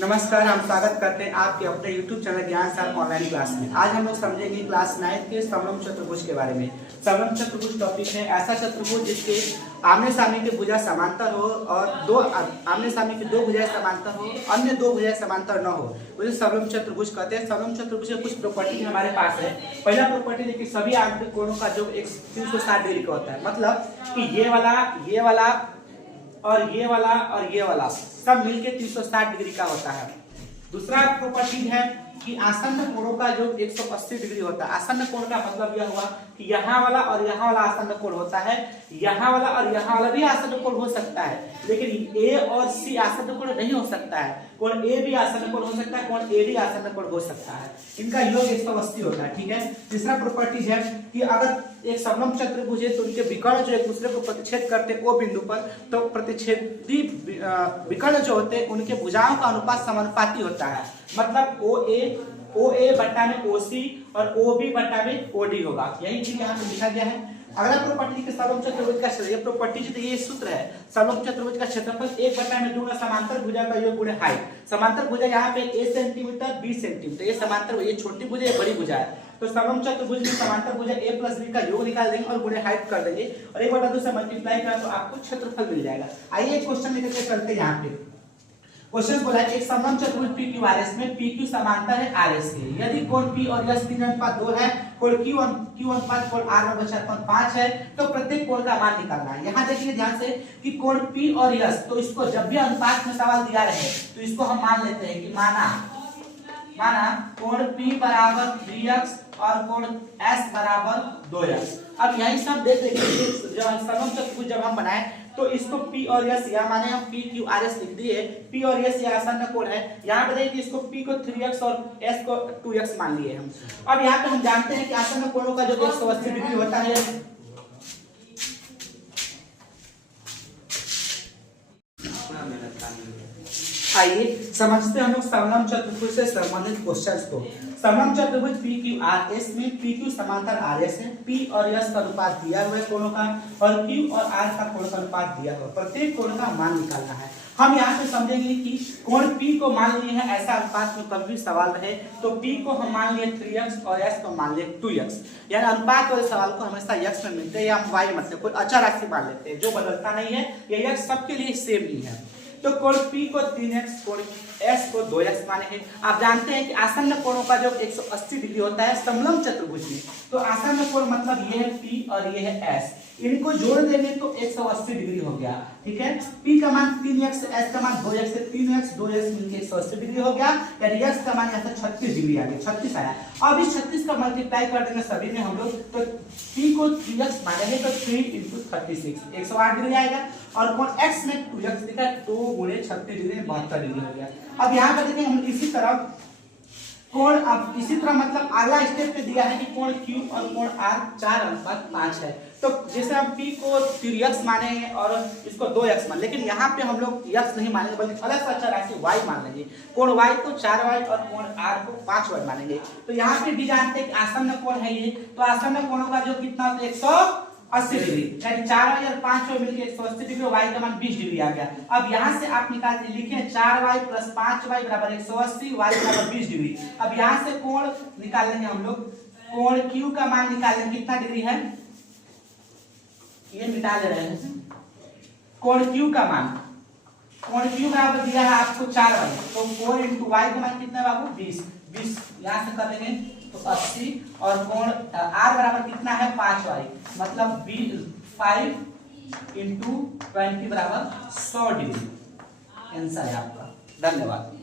नमस्कार, हम स्वागत करते हैं आपके अपने YouTube चैनल ज्ञान सार ऑनलाइन क्लास में। आज हम लोग समझेंगे क्लास 9 के समलंब चतुर्भुज के बारे में। समलंब चतुर्भुज टॉपिक है ऐसा चतुर्भुज जिसके आमने सामने की भुजा समांतर हो और दो आमने सामने की दो भुजाएं समांतर हो, अन्य दो भुजाएं समांतर न हो, उसे समलंब चतुर्भुज कहते हैं। समलंब चतुर्भुज के कुछ प्रॉपर्टी हमारे पास है। पहला प्रॉपर्टी है कि सभी आंतरिक कोणों का योग 360 डिग्री का होता है, मतलब कि ये वाला और ये वाला सब मिलके 360 डिग्री का होता है। दूसरा प्रॉपर्टी है कि आसन्न कोणों का योग 180 डिग्री होता है। आसन्न कोण का मतलब यह हुआ कि यहाँ वाला और यहाँ वाला आसन्न कोण होता है, यहाँ वाला और यहाँ वाला भी आसन्न कोण हो सकता है, लेकिन ए और सी आसन्न कोण नहीं हो सकता है। कोण ए भी आसन्न कोण हो सकता है, कोण ए भी आसन्न कोण हो सकता है। इनका योग 180 होता है, ठीक है। तीसरा प्रॉपर्टी है कि अगर एक समलंब चतुर्भुज है तो उनके विकर्ण जो एक दूसरे को प्रतिच्छेद करते हैं ओ बिंदु पर, तो प्रतिच्छेदी विकर्ण जो होते हैं उनके भुजाओं का अनुपात समानुपाती होता है, मतलब ओ ए बट्टा में ओ सी और ओ बी बट्टा में ओ डी होगा। यही चीज यहाँ पे लिखा गया है। अगला प्रॉपर्टी के समलंब चतुर्भुज का ये प्रॉपर्टी जो ये सूत्र है, समलंब चतुर्भुज का क्षेत्रफल 1/2 गुणा समांतर भुजा का योग गुणा हाइट। समांतर भुजा यहाँ पे a सेंटीमीटर b सेंटीमीटर, ये समांतर, ये छोटी भुजा ये बड़ी भुजा है, तो समलंब चतुर्भुज में समांतर भुजा a + b का योग निकाल देंगे और गुणा हाइट कर देंगे और 1/2 से मल्टीप्लाई करें तो आपको क्षेत्रफल मिल जाएगा। आइए एक क्वेश्चन लेकर के चलते हैं। यहाँ पे क्वेश्चन बोला है एक समलंब चतुर्भुज PQRS में PQ समांतर है RS के। यदि कोण P और S 3:2 है, कोण Q अनुपात कोण R में 4:5 है, तो प्रत्येक कोण का मान निकालना है। यहाँ देखिए ध्यान से कि कोण P और S, तो इसको जब भी अनुपात में सवाल दिया रहे तो इसको हम मान लेते हैं कि माना कोण P बराबर 3x और कोण S बराबर 2x। अब यही सब देख लेंगे जब समलंब चतुर्भुज जब हम बनाए तो इसको P और S या माने हम PQRS लिख दिए। P और S ये आसन्न कोण है। यहाँ पे देखिए इसको P को 3x और S को 2x मान लिए हम। अब यहाँ पे हम जानते हैं कि आसन्न कोणों का जो 180 डिग्री होता है। आइए समझते हैं हम लोग समलंब चतुर्भुज से संबंधित क्वेश्चंस को। समलंब चतुर्भुज PQRS में PQ समांतर RS है, P और S का अनुपात दिया हुआ है कोणों का और Q और R का कोण का अनुपात दिया हुआ है। प्रत्येक कोण का मान निकालना है। हम यहाँ पे समझेंगे कि कोण P को मान लिए हैं ऐसा अनुपात में कभी भी सवाल रहे तो P को हम मान लिए 3x और S को मान लिए 2x। यानी अनुपात वाले सवाल को हमेशा x में मिलते हैं या हम y मतलब कोई अचर राशि मान लेते हैं जो बदलता नहीं है, ये x सबके लिए सेम ही है। तो कोण P को 3x, कोण S को 2x माने हैं। आप जानते हैं कि आसन्न कोणों का जो 180 डिग्री होता है समलंब चतुर्भुज में, तो आसन्न कोण मतलब ये है P और ये है S, इनको जोड़ देंगे तो 180 डिग्री हो गया, ठीक है। P का मान 3x, S का मान 2x से 3x 2x मिलके 180 डिग्री हो गया, यानी x का मान यहाँ से 36 डिग्री आ गया, 36 आया। अब इस 36 का मल्टीप्लाई कर देंगे सभी में हम लोग, तो P को 3x मानेंगे तो 3 × 36 108 डिग्री आएगा और कोण x में 2x लिखा है 2 × 36 डिग्री 72 डिग्री हो गया। अब यहाँ पे देखें हम इसी तरह कोण, अब इसी तरह मतलब अगला स्टेप पे दिया है कि कोण Q और कोण R 4:5 है, तो जैसे हम P को 3x मानेंगे और इसको 2x मान, लेकिन यहाँ पे हम लोग x नहीं मानेंगे बल्कि अलग से अच्छा राशि y मान लेंगे। कोण y को 4y और कोण R को 5y मानेंगे। तो यहाँ पे भी जानते हैं कि आसन्न कोण है ये, तो आसन्न कोणों का जो कितना होता है 180 डिग्री, यानी 4y और 5y मिलके 180 डिग्री, y का मान 20 डिग्री आ गया। अब यहाँ से आप निकाल के लिखे 4y + 5y बराबर 180, y बराबर 20 डिग्री। अब यहाँ से कोण निकाल लेंगे हम लोग, कोण Q का मान निकाल लेंगे कितना डिग्री है, ये मिटा ले रहे हैं। कोण Q का मान, कोण Q बराबर दिया है आपको 4y, तो 4 × y का मान कितना है बाबू 20 यहाँ से कर देंगे तो 80 और कोण R बराबर कितना है 5y, मतलब 5 × 20 बराबर 100 डिग्री। आंसर है आपका। धन्यवाद।